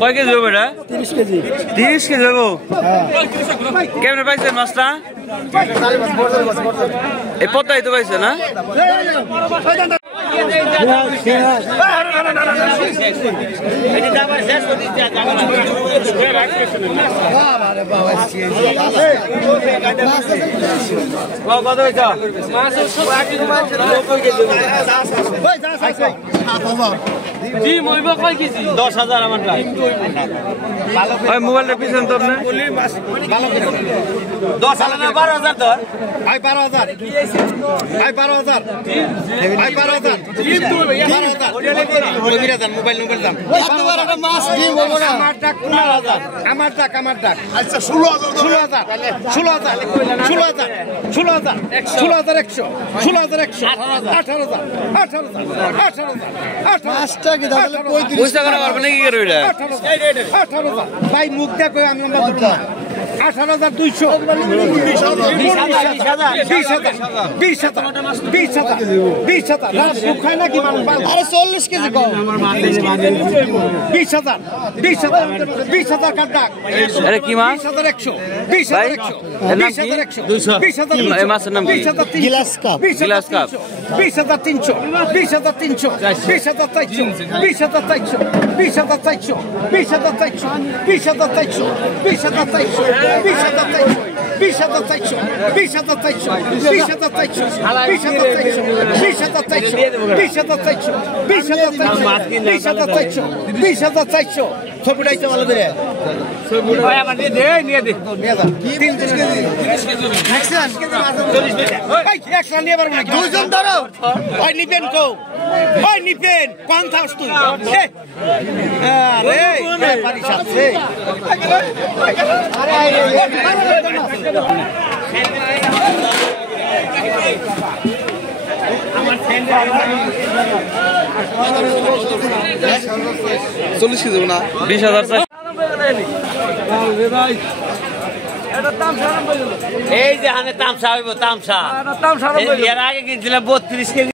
কয় কেজি হবে এটা? 30 কেজি। 30 কেজি হবো। কেমনে পাইছেন মাছটা? এই পদ্মাই তো পাইছে না? মোবাইলটা পিছন তো আপনি 10,000 না 12,000 ধর। ভাই 12,000 ভাই 12,000 ভাই 12,000 মোবাইল দাম আমার ডাক আচ্ছা 16,000 16,100 মাছটা কি তাহলে পয়সা করা পারবে নাকি এর ওইটা? 18,000 ভাই মুখ দেখো আমি 18,200 20,000 খায় নাকি মানুষ? আরে 40 কেজি কম। 20,000 কার ডাক? আরে কি মাছ? 20,100 ভাই 20,100 এই মাছের নাম কি? গিলাস কাপ। 20,300 20,300 20,300 20,400 20,400 20,400 20,400 20,400 20,400 ছবিটাইতে ভালো করে নিয়ে পারবো না। দুজন ধরো ওই নিবেন কো ওই নিবেন কোন থাকস তুই? আরে পারি সাথে আমার 40 কেজি না 20,000 এই যে হানে তামসা হইব তামসা এর আগে কিনছিলাম 32 কেজি।